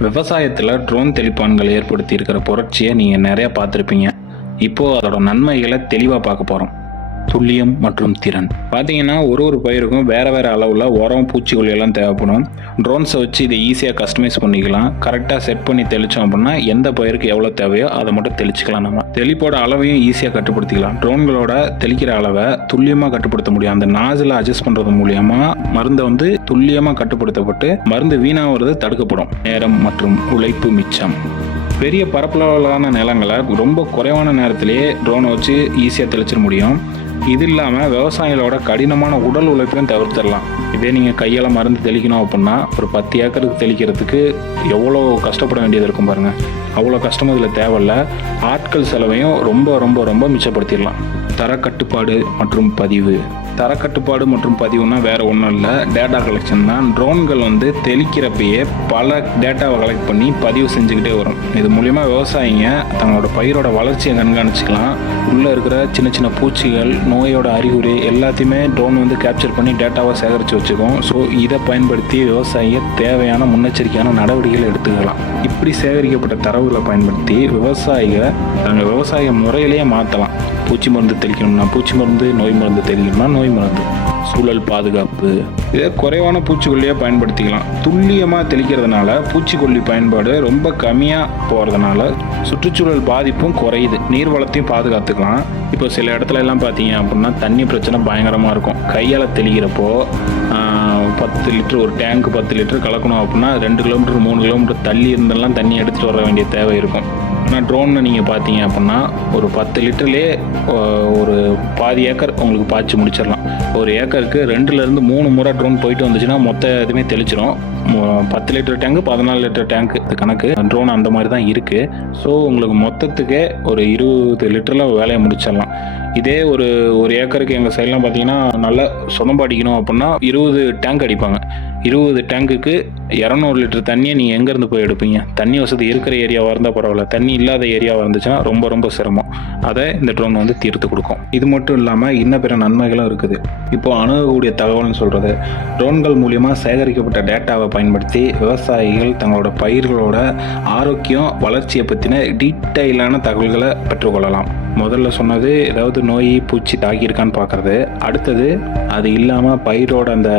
விவசாயத்தில் ட்ரோன் தெளிப்பான்கள் ஏற்படுத்தி இருக்கிற புரட்சியை நீங்கள் நிறையா பார்த்துருப்பீங்க. இப்போது அதோட நன்மைகளை தெளிவாக பார்க்க போகிறோம் துல்லியம் மற்றும் திறன். பார்த்தீங்கன்னா ஒரு ஒரு பயிருக்கும் வேறு வேறு அளவில் உரம் பூச்சிக்கொல்லி எல்லாம் தேவைப்படும். ட்ரோன்ஸை வச்சு இதை ஈஸியாக கஸ்டமைஸ் பண்ணிக்கலாம். கரெக்டாக செட் பண்ணி தெளித்தோம் அப்படின்னா எந்த பயிருக்கு எவ்வளோ தேவையோ அதை மட்டும் தெளிச்சிக்கலாம் நம்ம. தெளிப்போட அளவையும் ஈஸியாக கட்டுப்படுத்திக்கலாம். ட்ரோன்களோட தெளிக்கிற அளவை துல்லியமாக கட்டுப்படுத்த முடியும். அந்த நாசில் அட்ஜஸ்ட் பண்ணுறது மூலியமாக மருந்தை வந்து துல்லியமாக கட்டுப்படுத்தப்பட்டு மருந்து வீணாகிறது தடுக்கப்படும். நேரம் மற்றும் உழைப்பு மிச்சம். பெரிய பரப்பளவிலான நிலங்களை ரொம்ப குறைவான நேரத்திலேயே ட்ரோனை வச்சு ஈஸியாக தெளிச்சிட முடியும். இது இல்லாமல் விவசாயிகளோட கடினமான உடல் உழைப்பையும் தவிர்த்திடலாம். இதே நீங்கள் கையால் மருந்து தெளிக்கணும் அப்படின்னா ஒரு பத்து ஏக்கருக்கு தெளிக்கிறதுக்கு எவ்வளோ கஷ்டப்பட வேண்டியது இருக்கும் பாருங்கள் அவ்வளோ கஷ்டமும் இதில் தேவையில்ல. ஆட்கள் செலவையும் ரொம்ப ரொம்ப ரொம்ப மிச்சப்படுத்திடலாம். தரக்கட்டுப்பாடு மற்றும் பதிவு. தரக்கட்டுப்பாடு மற்றும் பதிவுனா வேற ஒன்றும் இல்லை. டேட்டா கலெக்ஷன் தான். ட்ரோன்கள் வந்து தெளிக்கிறப்பயே பல டேட்டாவை கலெக்ட் பண்ணி பதிவு செஞ்சுக்கிட்டே வரும். இது மூலிமா விவசாயிங்க தங்களோட பயிரோட வளர்ச்சியை கண்காணிச்சுக்கலாம். உள்ளே இருக்கிற சின்ன சின்ன பூச்சிகள் நோயோட அறிகுறி எல்லாத்தையுமே ட்ரோன் வந்து கேப்சர் பண்ணி டேட்டாவை சேகரித்து வச்சுக்கும். ஸோ இதை பயன்படுத்தி விவசாயிய தேவையான முன்னெச்சரிக்கையான நடவடிக்கைகள் எடுத்துக்கலாம். இப்படி சேகரிக்கப்பட்ட தரவுகளை பயன்படுத்தி விவசாயிகள் தங்கள் விவசாய முறையிலேயே மாற்றலாம் பூச்சி மருந்து தெளிக்கணும்னா பூச்சி மருந்து நோய் மருந்து தெளிக்கணும்னா நோய் மருந்து சூழல் பாதுகாப்பு. இதை குறைவான பூச்சிக்கொல்லியாக பயன்படுத்திக்கலாம். துல்லியமாக தெளிக்கிறதுனால பூச்சிக்கொல்லி பயன்பாடு ரொம்ப கம்மியாக போகிறதுனால சுற்றுச்சூழல் பாதிப்பும் குறையுது. நீர் வளத்தையும் பாதுகாத்துக்கலாம். இப்போ சில இடத்துல எல்லாம் பார்த்தீங்க அப்படின்னா தண்ணி பிரச்சனை பயங்கரமாக இருக்கும். கையால் தெளிக்கிறப்போ பத்து லிட்டர் ஒரு டேங்க் பத்து லிட்டர் கலக்கணும் அப்படின்னா ரெண்டு கிலோமீட்டர் மூணு கிலோமீட்டர் தள்ளி இருந்தெல்லாம் தண்ணி எடுத்துகிட்டு வர வேண்டிய தேவை இருக்கும். ஆனால் ட்ரோனில் நீங்கள் பார்த்தீங்க அப்படின்னா ஒரு பத்து லிட்டர்லேயே ஒரு பாதி ஏக்கர் உங்களுக்கு பாய்ச்சி முடிச்சிடலாம். ஒரு ஏக்கருக்கு ரெண்டுலேருந்து மூணு முறை ட்ரோன் போயிட்டு வந்துச்சுன்னா மொத்த இதுவுமே தெளிச்சிடும் பத்து லிட்டர் டேங்கு பதினாலு லிட்டர் டேங்க் இது கணக்கு. ட்ரோன் அந்த மாதிரி தான் இருக்குது ஸோ உங்களுக்கு மொத்தத்துக்கே ஒரு இருபது லிட்டரில் வேலையை முடிச்சிடலாம். இதே ஒரு ஒரு ஏக்கருக்கு எங்கள் சைட்லாம் பார்த்தீங்கன்னா நல்லா சொதம்ப அடிக்கணும் அப்படின்னா இருபது டேங்க் அடிப்பாங்க. இருபது டேங்குக்கு இரநூறு லிட்டர் தண்ணியை நீங்கள் எங்கேருந்து போய் எடுப்பீங்க? தண்ணி வசதி இருக்கிற ஏரியாவாக இருந்தால் பரவாயில்ல. தண்ணி இல்லாத ஏரியாவாக இருந்துச்சுன்னா ரொம்ப ரொம்ப சிரமம். அதை இந்த ட்ரோன் வந்து தீர்த்து கொடுக்கும். இது மட்டும் இல்லாமல் இன்ன பிற நன்மைகளும் இருக்குது. இப்போது அணுகக்கூடிய தகவல்னு சொல்கிறது ட்ரோன்கள் மூலியமாக சேகரிக்கப்பட்ட டேட்டாவை பயன்படுத்தி விவசாயிகள் தங்களோட பயிர்களோட ஆரோக்கியம் வளர்ச்சியை பற்றின டீட்டெயிலான தகவல்களை பெற்றுக்கொள்ளலாம். முதல்ல சொன்னது ஏதாவது நோய் பூச்சி தாக்கியிருக்கான்னு பார்க்குறது. அடுத்தது அது இல்லாமல் பயிரோட அந்த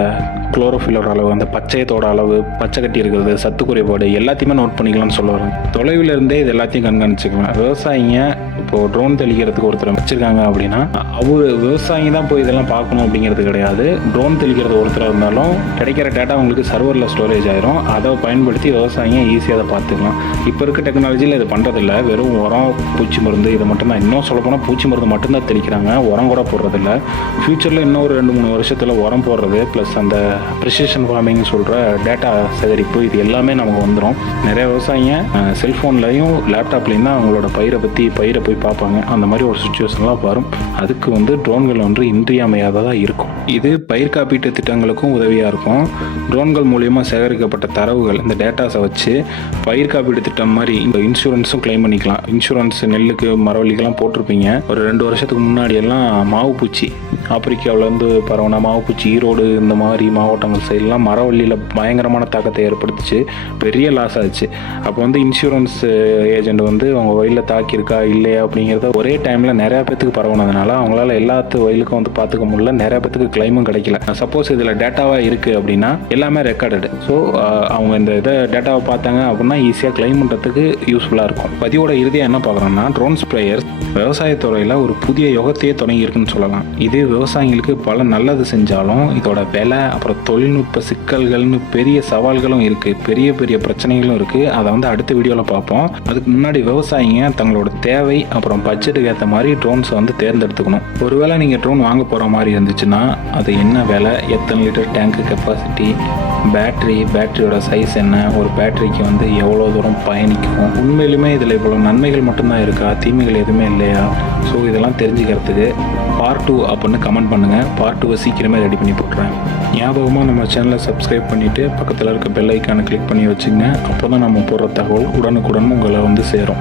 குளோரோஃபிலோட அளவு அந்த பச்சையத்தோட அளவு பச்சை கட்டி இருக்கிறது சத்து குறைபாடு எல்லாத்தையுமே நோட் பண்ணிக்கலாம்னு சொல்லுவாங்க. தொலைவில் இருந்தே இது எல்லாத்தையும் கண்காணிச்சுக்கலாம் விவசாயிங்க இப்போ ட்ரோன் தெளிக்கிறதுக்கு ஒருத்தர் வச்சிருக்காங்க அப்படின்னா அவர் விவசாயிங்க தான் போய் இதெல்லாம் பார்க்கணும் அப்படிங்கிறது கிடையாது. ட்ரோன் தெளிக்கிறது ஒருத்தராக இருந்தாலும் கிடைக்கிற டேட்டா உங்களுக்கு சர்வரில் ஸ்டோரேஜ் ஆயிரும். அதை பயன்படுத்தி விவசாயிங்க ஈஸியாக அதை பார்த்துக்கலாம். இப்போ இருக்க டெக்னாலஜியில் இது பண்ணுறதில்ல வெறும் உரம் பூச்சி மருந்து இதை மட்டும்தான் இன்னும் சொல்லப்போனால் பூச்சி மருந்து மட்டும்தான் தெளிக்கிறாங்க. உரம் கூட போடுறதில்ல. ஃப்யூச்சரில் இன்னும் ஒரு ரெண்டு மூணு வருஷத்தில் உரம் போடுறது ப்ளஸ் அந்த ப்ரிசிஷன் ஃபார்மிங் சொல்கிற டேட்டா சேகரிப்பு இது எல்லாமே நமக்கு வந்துடும் நிறைய விவசாயிங்க செல்ஃபோன்லையும் லேப்டாப்லேயும் தான் அவங்களோட பயிரை பற்றி பயிரை போய் பார்ப்பாங்க. அந்த மாதிரி ஒரு சுச்சுவேஷன்லாம் வரும். அதுக்கு வந்து ட்ரோன்கள் வந்து இன்றியமையாததாக இருக்கும். இது பயிர் காப்பீட்டு திட்டங்களுக்கும் உதவியாக இருக்கும். ட்ரோன்கள் மூலியமாக சேகரிக்கப்பட்ட தரவுகள் இந்த டேட்டாஸை வச்சு பயிர் காப்பீடு திட்டம் மாதிரி இந்த இன்சூரன்ஸும் கிளைம் பண்ணிக்கலாம். இன்சூரன்ஸ் நெல்லுக்கு மரவள்ளிக்கெல்லாம் போட்டிருப்பீங்க. ஒரு ரெண்டு வருஷத்துக்கு முன்னாடி எல்லாம் மாவு பூச்சி ஆப்பிரிக்காவிலேருந்து பரவன மாவு பூச்சி ஈரோடு இந்த மாதிரி மாவட்டங்கள் சைட்லாம் மரவள்ளியில் பயங்கரமான தாக்கத்தை ஏற்படுத்துச்சு. பெரிய லாஸ் ஆச்சு. அப்போ வந்து இன்சூரன்ஸ் ஏஜென்ட் வந்து அவங்க வயலில் தாக்கியிருக்கா இல்லையா அப்படிங்கிறத ஒரே டைமில் நிறையா பேத்துக்கு பரவுனதுனால அவங்களால எல்லாத்து வயலுக்கும் வந்து பார்த்துக்க முடியல. நிறையா பேத்துக்கு கிளைமும் கிடைக்கல. சப்போஸ் இதில் டேட்டாவாக இருக்குது அப்படின்னா எல்லாமே ரெக்கார்டடு ஸோ அவங்க இந்த இதை டேட்டாவை பார்த்தாங்க அப்படின்னா ஈஸியாக கிளைம் பண்ணுறதுக்கு யூஸ்ஃபுல்லாக இருக்கும். பதிவோட இறுதியாக என்ன பார்க்குறோம்னா ட்ரோன் ஸ்ப்ரேயர் விவசாயத்துறையில் ஒரு புதிய யுகத்தையே தொடங்கியிருக்குன்னு சொல்லலாம். இது விவசாயிகளுக்கு பல நல்லது செஞ்சாலும் இதோட விலை அப்புறம் தொழில்நுட்ப சிக்கல்கள்னு பெரிய சவால்களும் இருக்குது பெரிய பெரிய பிரச்சனைகளும் இருக்குது அதை வந்து அடுத்த வீடியோவில் பார்ப்போம். அதுக்கு முன்னாடி விவசாயிங்க தங்களோட தேவை அப்புறம் பட்ஜெட்டுக்கு ஏற்ற மாதிரி ட்ரோன்ஸை வந்து தேர்ந்தெடுத்துக்கணும். ஒருவேளை நீங்கள் ட்ரோன் வாங்க போகிற மாதிரி இருந்துச்சுன்னா அது என்ன விலை? எத்தனை லிட்டர் டேங்க்கு கெப்பாசிட்டி பேட்ரி பேட்டரியோட சைஸ் என்ன? ஒரு பேட்டரிக்கு வந்து எவ்வளோ தூரம் பயணிக்கும்? உண்மையிலுமே இதில் இவ்வளோ நன்மைகள் மட்டும்தான் இருக்கா? தீமைகள் எதுவுமே இல்லையா? ஸோ இதெல்லாம் தெரிஞ்சுக்கிறதுக்கு பார்ட் டூ அப்படின்னு கமெண்ட் பண்ணுங்கள் பார்ட் டூவை சீக்கிரமே ரெடி பண்ணி போட்டுறேன். ஞாபகமாக நம்ம சேனலை சப்ஸ்கிரைப் பண்ணிவிட்டு பக்கத்தில் இருக்க பெல் ஐக்கானை கிளிக் பண்ணி வச்சுங்க. அப்போ தான் நம்ம போடுற தகவல் உடனுக்குடன் உங்களை வந்து சேரும்.